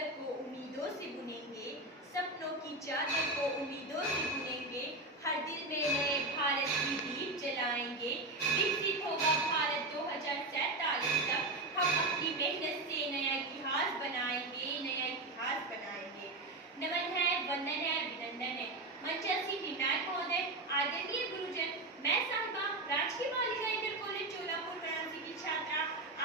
चादर को उम्मीदों से बुनेंगे, सपनों की चादर को उम्मीदों से बुनेंगे, हर दिल में नए भारत की दीप जलाएंगे। विकसित होगा भारत 2047 तक, हम अपनी मेहनत से नया इतिहास बनाएंगे, नया इतिहास बनाएंगे। नमन है, वंदन है, अभिनंदन है। मंचल सिंह निर्णायक महोदय, आदरणीय गुरुजन, मैं साहिबा राजकीय बालिका इंटर कॉलेज चोलापुर वाराणसी की छात्रा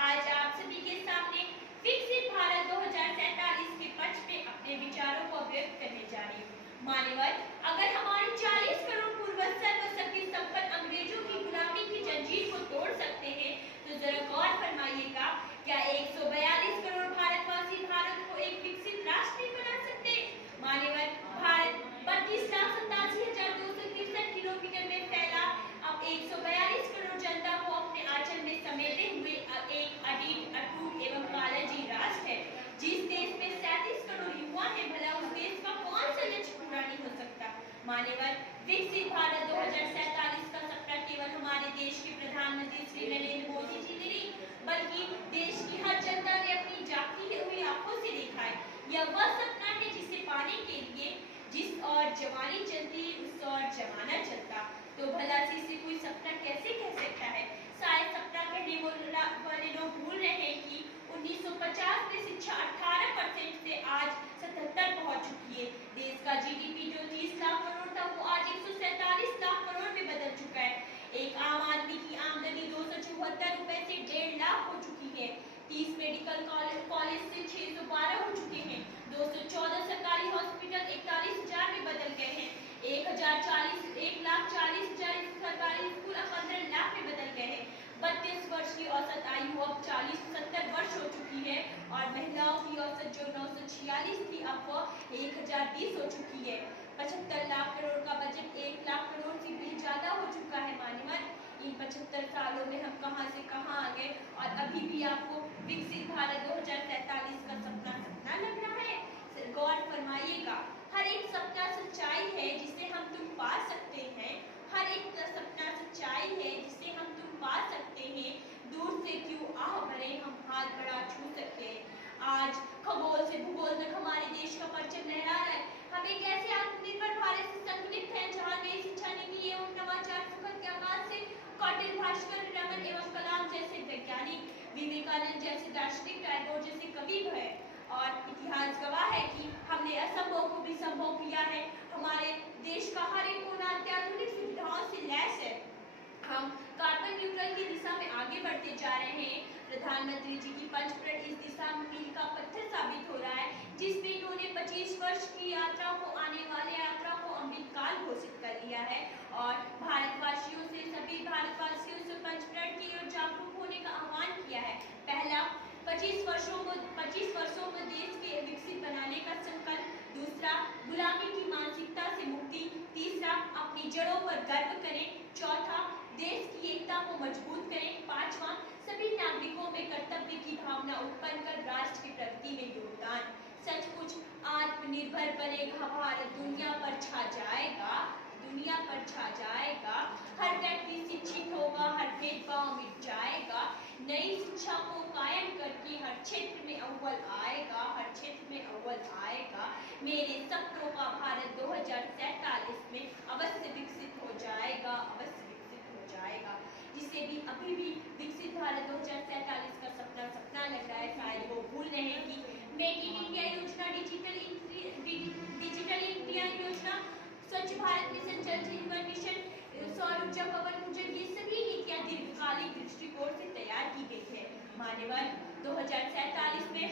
आज आप सभी के सामने विकसित भारत 2047 के पक्ष में अपने विचारों को व्यक्त करने जा रही हूँ। मान्यवर, अगर हमारे 40 करोड़ पूर्वज सर्वशक्ति संपन्न अंग्रेजों की गुलामी की जंजीर को तोड़ सकते हैं, तो जरा गौर फरमाइएगा, क्या 142 करोड़ भारतवासी भारत को एक विकसित राष्ट्र नहीं बना सकते? मान्यवर, भारत 32,87,263 किलोमीटर में फैला अब 142 करोड़ जनता को अपने आंचल में समेटे हुए एक अडिग, अटूट एवं कालजी राष्ट्र है। जिस देश में 37 करोड़ युवा है, भला उस देश का कौन सा लक्ष्य पूरा नहीं हो सकता? मान्यवर, विकसित भारत 2047 का सपना केवल हमारे देश के प्रधानमंत्री श्री नरेंद्र मोदी जी ने नहीं, बल्कि देश की हर जनता ने अपनी जागती हुई आंखों से देखा है। यह वह सपना है जिसे पाने के लिए जिस और जवानी चलती उस और जमाना चलता। तो भला से कोई सपना कैसे कह सकता है? शायद सपना कहने वाले लोग भूल रहे हैं कि 1950 में शिक्षा 18% से आज 77 पहुंच चुकी है। देश का जीडीपी जो 30 लाख करोड़ था, वो आज 147 लाख करोड़ में बदल चुका है। एक आम आदमी की आमदनी 274 रुपए से 1.5 लाख हो चुकी है। 30 मेडिकल कॉलेज से 612 हो चुके हैं। 214 सरकारी हॉस्पिटल 41,000 में बदल गए हैं। 1,40,000 सरकारी स्कूल 15 लाख में बदल गए हैं। 32 वर्ष की औसत आयु अब 40-70 वर्ष हो चुकी है और महिलाओं की औसत जो 946 थी, अब वह 1,020 हो चुकी है। 75 लाख करोड़ का बजट 1 लाख करोड़ से भी ज्यादा हो चुका है। मान्यवर, इन 75 सालों में हम कहां से कहां आ गए और अभी भी आपको विकसित भारत 2047 का सपना लग रहा है? गौर फरमाइएगा, हर एक सपना सच्चाई है जिसे हम तुम पा सकते हैं। हर एक सपना सच्चाई है जिसे हम तुम पा सकते हैं। दूर से क्यों आह भरे हम हाथ बढ़ा छू सकते हैं। आज खगोल से भूगोल तक हमारे देश का परचम लहरा रहा है। हम एक ऐसे आत्मनिर्भर भारत से संकलित हैं जहां नई शिक्षा नीति एवं नवाचार सुखद के आगाज से कॉटन, भास्कर, रमन एवं कलाम जैसे वैज्ञानिक, विवेकानंद जैसे दार्शनिक, टैगोर जैसे कवि है। और इतिहास गवाह है कि हमने असंभव को भी संभव किया है। हमारे देश का हर एक कोना अत्याधुनिक सुविधाओं से लैस है। हम कार्बन न्यूट्रल की दिशा में आगे बढ़ते जा रहे हैं। प्रधानमंत्री जी की पंचप्रण इस दिशा में मील का पत्थर साबित हो रहा है, जिसमें इन्होंने 25 वर्ष की यात्रा को, आने वाले यात्रा को अमृतकाल घोषित कर लिया है और भारतवासियों से, सभी भारतवासियों से पंचप्रण की ओर जागरूक होने का आह्वान किया है। पहला, 25 वर्षों में देश के विकसित बनाने का संकल्प। दूसरा, गुलामी की मानसिकता से मुक्ति। तीसरा, अपनी जड़ों पर गर्व करें। चौथा, देश की एकता को मजबूत करें। पांचवा, सभी नागरिकों में कर्तव्य की भावना उत्पन्न कर राष्ट्र की प्रगति में योगदान। सचमुच आत्मनिर्भर बनेगा भारत, दुनिया पर छा जाएगा, दुनिया पर छा जाएगा। हर व्यक्ति शिक्षित होगा, हर भेदभाव मिट जाएगा। नई शिक्षा को कायम करके हर क्षेत्र में अव्वल आएगा, हर क्षेत्र में अव्वल आएगा। मेरे सपनों का भारत 2047 में अवश्य विकसित हो जाएगा, अवश्य विकसित हो जाएगा। जिसे भी अभी भी विकसित भारत 2047 का सपना लग रहा है, शायद वो भूल रहे हैं कि मेक इन इंडिया योजना, डिजिटल इंडिया योजना, स्वच्छ भारत मिशन, जल जीवन मिशन, सौर ऊर्जा, पवन ऊर्जा, ये सभी नीतियां दीर्घकालिक दृष्टिकोण से तैयार की गई है। मान्यवर, 2047 में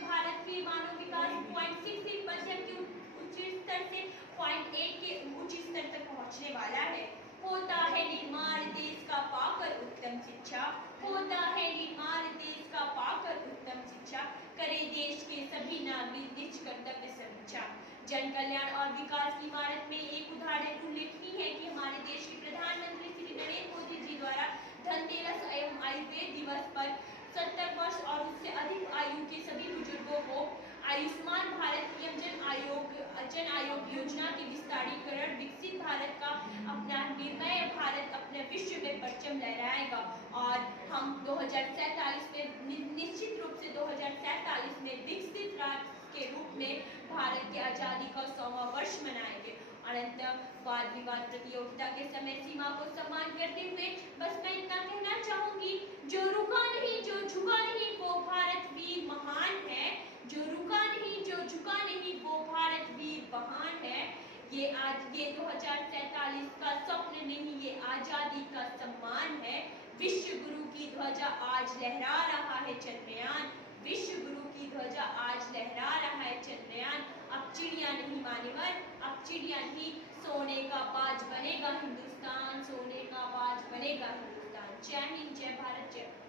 भारत की मानव विकास 0.63% के उच्च स्तर से 0.8 के उच्च स्तर तक पहुंचने वाला है। होता है निर्माण देश का पाकर उत्तम शिक्षा, होता है निर्माण देश का पाकर उत्तम शिक्षा, करे देश के सभी नागरिक निज कर्तव्य समीक्षा। जन कल्याण और विकास की इमारत में एक उदाहरण उल्लेखनीय है कि हमारे देश के प्रधानमंत्री श्री नरेंद्र मोदी जी द्वारा धनतेरस एवं आयुर्वेद दिवस पर 70 वर्ष और उससे अधिक आयु के सभी बुजुर्गों को आयुष्मान भारत जन आयोग योजना के विस्तारीकरण, विकसित भारत का अपना निर्णय भारत अपने विश्व में परचम लहराएगा और हम 2047 में निश्चित रूप से 2047 में वाद प्रतियोगिता के समय सीमा को सम्मान करते हुए बस मैं इतना कहना चाहूंगी, जो रुका नहीं जो झुका नहीं वो भारत वीर महान है। जो रुका नहीं जो झुका नहीं वो भारत वीर महान है। ये 2047 का स्वप्न नहीं, ये आजादी का सम्मान है। विश्व गुरु की ध्वजा आज लहरा रहा है चंद्रयान, विश्व गुरु की ध्वजा आज लहरा रहा है चंद्रयान। अब चिड़िया नहीं मान्यवर, अब चिड़िया नहीं, सोने का बाज बनेगा हिंदुस्तान, सोने का बाज बनेगा हिंदुस्तान। जय हिंद, जय भारत, जय।